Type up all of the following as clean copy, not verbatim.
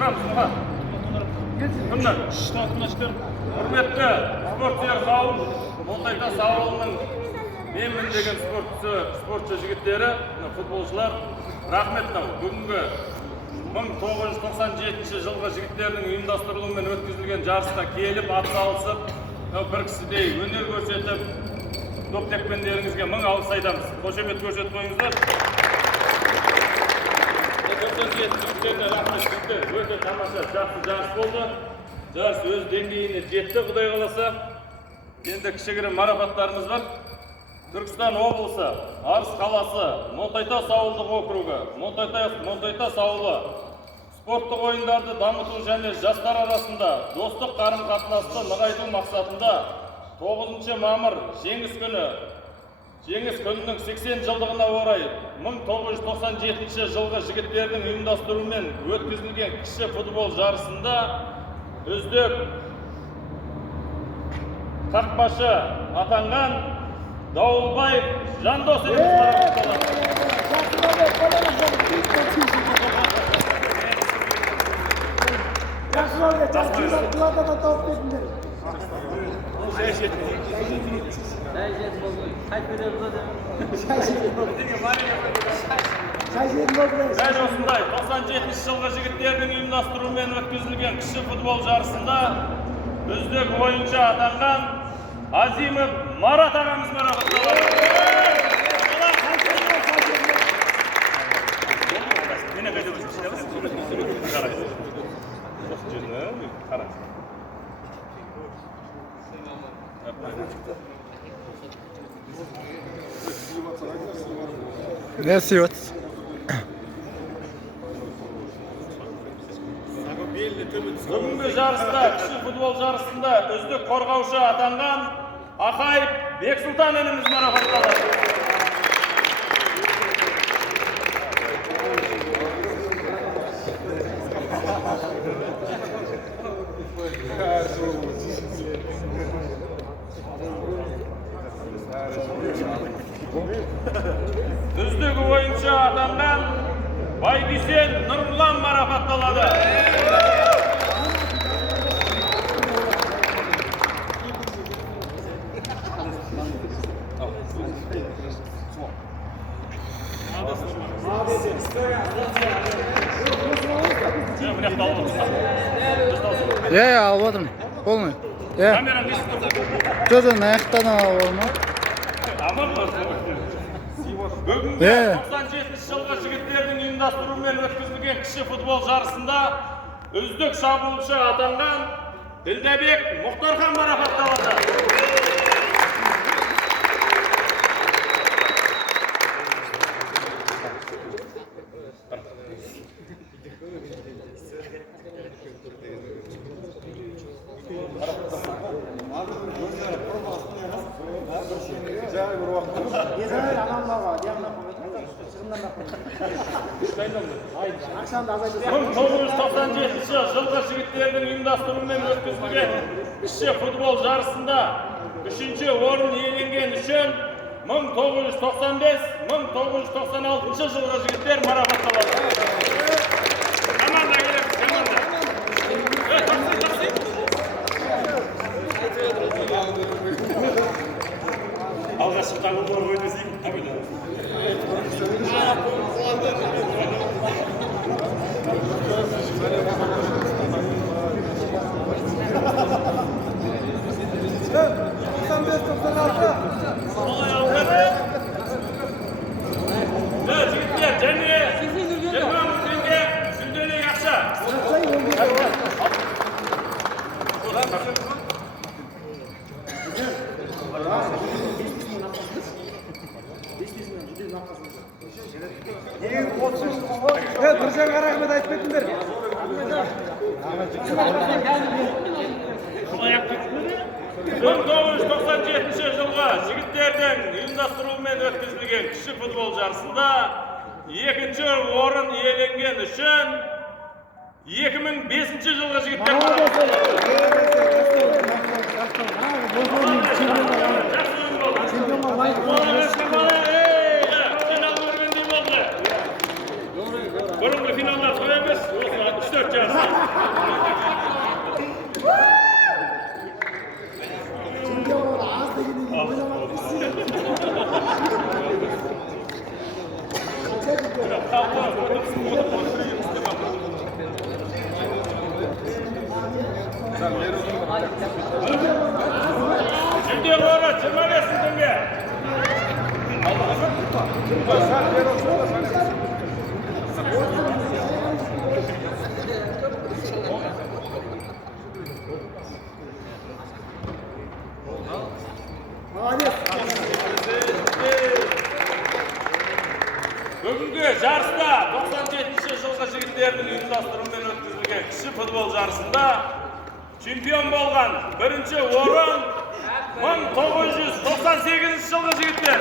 Kıramız mı? Kimler? Hürmetli sportçular sağ olun. Montayda sağ olun. Menmin деген спортчу жигиттери, футболчулар, рахмет. Бүгүнкү 1997-жылғы жигиттердин уюмдаштырылуунан өткөзүлгөн жарышта келип, ат салышып, бир кишидей өнөр көрсөтүп, топ тепкендериңизге миң алгыс айтабыз. Кошемет көрсөтүп коюңуздар. 97-жылда рахмет сизге. Өтө тамаша, жакшы жарыш болду. Жарыш өз деңгейине жетти, Кудай кааласа. Енді кішігірім марапаттарымыз бар. Түркістан облысы, Арыс қаласы, Монтайтас ауылдық округі, Монтайтас ауылы спорттық ойындарды дамыту және жастар арасында достық қарым-қатынасты нығайту мақсатында 9 мамыр жеңіс күнінің 80 жылдығына орай 1997 жылғы жігіттердің ұйымдастыруымен өткізілген кіші футбол жарысында үздік қақпашы атанған Дауылбаев Жандос осындай 97 жылғы жігіттердің ұйымдастыруымен өткізілген кіші футбол жарысында үздік ойыншы атанған Азимов Марат ағамыз марапатталады. Ne siyot? Бүгінгі жарыста, кіші футбол жарысында үздік қорғаушы атанған Ақаев Бексұлтан ініміз марапатталады. Үздік ойыншы атанған Байдүйсен Нұрмұлан марапатталады. Ya almadım. Olmuyor. Ya. Çocuğun ayaktan alma. Бүгінгі 97 жылғы жігіттердің ұйымдастыруымен өткізілген кіші футбол жарысында үздік шабуылшы атанған Ділдәбек Мұхтархан марапатталады. Мың 1997 жылғы жігіттердің ұйымдастыруымен өткізілген кіші футбол жарысында 3-ші орын иеленген үшін 1995-1996 жылғы жігіттер марапатталады. Команда келеміз, команда. Алғашқы таңылдар ойнасайын, табылды. Жігіттер, және 20 мың теңге жүлделік ақша. Bir жаңа рахмет айтып кетіңдер. 1997 жылғы жігіттердің ұйымдастыруымен өткізілген кіші футбол жарысында 2-ші орын иеленген үшін 2005 жылғы жігіттер бұрынғы финалдар той емес, 4 жарыс. Şimdi orada çıkmalısın denge. Bugünkü жарыста 97 жылғы жігіттердің ұйымдастыруымен өткізілген кіші футбол жарысында чемпион болған бірінші орын 1998 жылғы жігіттер.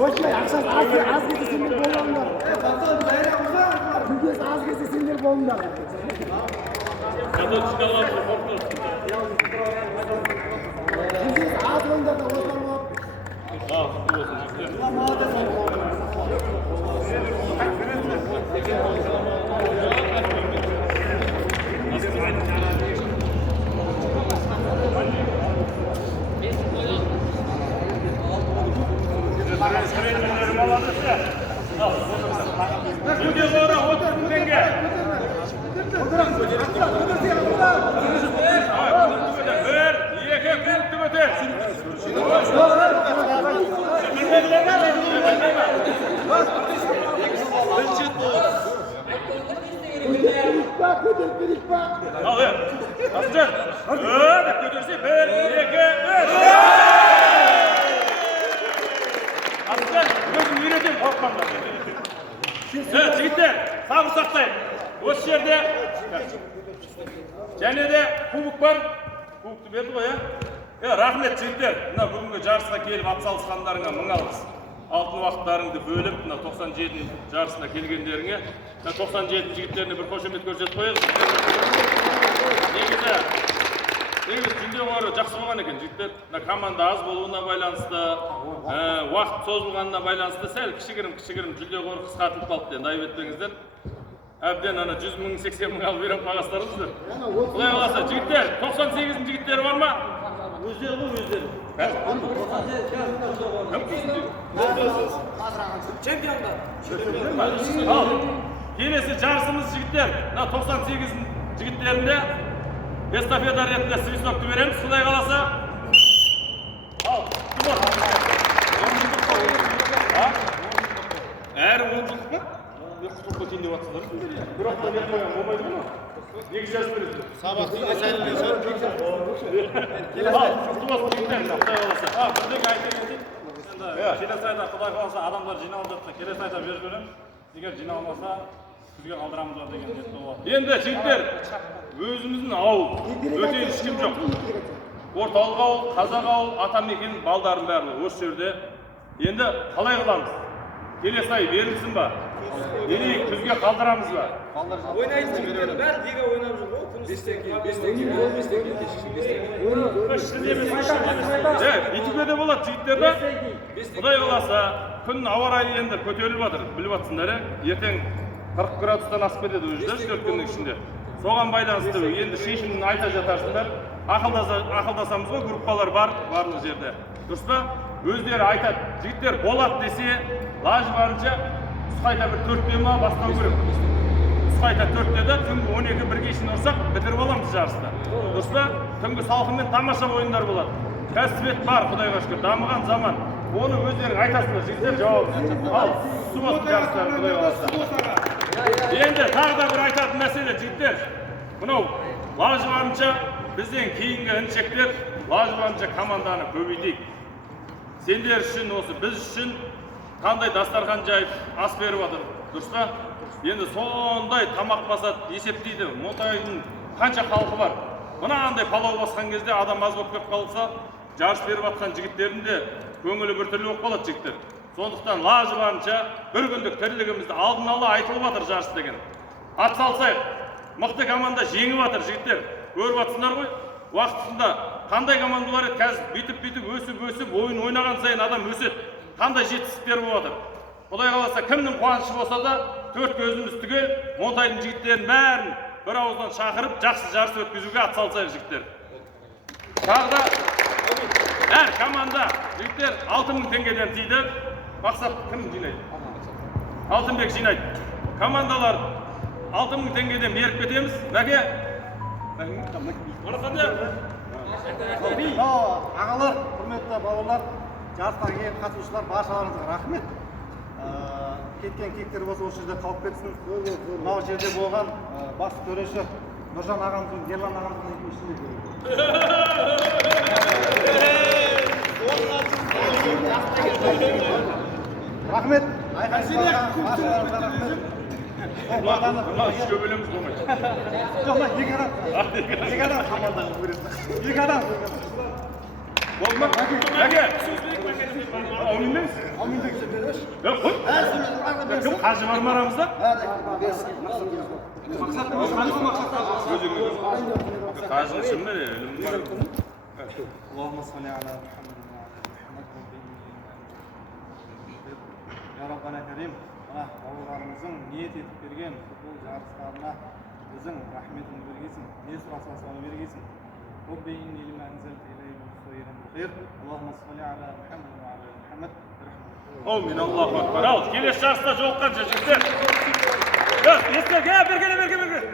Boşver, akşam az gece sinir bollanlar. Bugün az gece sinir bollanlar. Bugün az oyunda da oturma. Şimdi sonra otur denge. Bir, iki, punkt öter. Al ya. Aslan. Götürse 1, 2, 3. Aslan, gözüm yürüdüm korkmamdan. Evet, jigitler, sabır saqlayın. Осы жерде және де кубок бар. Кубокты берді ғой, рахмет жігіттер. Мына бүгінгі жарысқа келіп атсалысқандарыңа мың алғыс. Алтын уақыттарыңды бөліп, мына 97 жарысына келгендеріңе, 97 жігіттеріне бір қошемет көрсетіп қояйық. Негізі жүнде оры жақсы болған екен жігіттер. Команда аз болуына байланысты, уақыт созылғанына байланысты сәл кішігірім жүлде қоры қысқартылып қалыпты. Енді айып етпеңіздер. Әбден 100 мың, 80 мың алып берем қағаздарыңызды. Құдай қаласа, жігіттер, 98-дің жігіттері бар ма? Өздері ғой, өздері. Чемпиондар. Ал, келесі жарысымыз жігіттер, 98-дің жігіттерінде эстафета ретінде свистокты береміз. Құдай қаласа. Ал, кім бар? Әрі 10 жылдық па? Құтылыққа тен деп атсыздар. Бір апта беріп қойған болмайды ма? Екі жарыс бересіздер. Сабақты сәлімден сәлім. Ал, құтылық жігіттер, Құдай қаласа. Бірдегі айта кетейік. Келесі айда Құдай қаласа адамдар жиналып жатса, келесі айда беріп береміз. Егер жиналмаса, күзге қалдырамыз ба деген ниетте болады. Енді жігіттер, өзіміздің ауыл, өте ешкім жоқ. Орталық ауыл, қазақ ауыл, атамекен балдардың бәрі осы жерде. Енді қалай қыламыз? Келесі ай берілсін ба? Елейік күзге қалдырамыз ба? Ойнайын жігіттер, бәрі деге ойнап жүр ғой. Итуге де болады жігіттерді. Құдай қаласа, күн ауа райы енді көтеріліп жатыр, біліп жатсыңдар. Ертең 40 градустан асып кетеді өзі 4 күннің ішінде. Соған байланысты енді шешімін айта жатарсыңдар. Ақылдасамыз ғой, группалар бар, барлық жерде. Дұрыс па? Өздері айтады, жігіттер болады десе, лажы барынша Қайта бір 4-те ма бастау керек. Қайта 4-те де түнгі 12-1-ге шейін ұрсақ бітіріп аламыз жарысты. Дұрыс па? Түнгі салқынмен тамаша ойындар болады. Кәсібет бар, Құдайға шүкір, дамыған заман. Оны өздерің айтасыңдар, жігіттер жауап. Ал, суббота жарыстары Құдай қаласа. Енді тағы да бір айтатын мәселе, жігіттер. Мынау лажы барынша бізден кейінгі інчектер лажы барынша команданы көбейтейік. Сендер үшін осы біз үшін қандай дастархан жайып ас беріп жатыр, дұрыс па? Енді сондай тамақ басады, есептейді. Мотайдың қанша халқы бар? Мынандай палау басқан кезде адам аз болып кетіп қалса, жарыс беріп жатқан жігіттердің де көңілі біртүрлі болып қалады жігіттер. Сондықтан лажы барынша бір күндік тірлігімізді алдын ала айтылып жатыр жарыс деген. Ат салсайық, мықты команда жеңіп жатыр жігіттер. көріп жатсыңдар ғой. Уақытында қандай командалар еді, қазір бүйтіп өсіп ойын ойнаған сайын адам өседі. Қандай жетістіктер болып жатыр. Құдай қаласа кімнің қуанышы болса да, төрт көзіміз түгел, Монтайдың жігіттерін бәрін бір ауыздан шақырып, жақсы жарыс өткізуге атсалысайық жігіттер. Тағы да әр команда жігіттер 6000 теңгеден тиді. Мақсат кім жинайды? Алтынбек жинайды. Командалар 6000 теңгеден беріп кетеміз. Бәке? Ағалар, құрметті бауырлар, жарыстан келген қатысушылар, баршаларыңызға рахмет. Кеткен кектер болса осы жерде қалып кетсін. Мынау жерде болған бас төреші Нұржан ағамыздың, Ерлан ағамыздың ішінде рахмет. Бұны үшке бөлеміз болмайды. Жоқ, екі адам командаға көреді. Екі адам. Болма. Бәке. Ауминбеңіз? Ауминбек бермеш. Қой. Кім қажы бар ма арамызда? Қажы шымды Allahümme salli ala Muhammed Ya Rabbana Kerim, bауырларымыздың ниет етіп берген футбол жарыстарына біздің рахметіңді бергейсің, не сұраса соны бергейсің. Allahümme salli ala Muhammed ve ala Muhammed. Amin. Allahu Akbar. Al. Kelesi жарыста жолыққанша жігіттер. Естер, берге.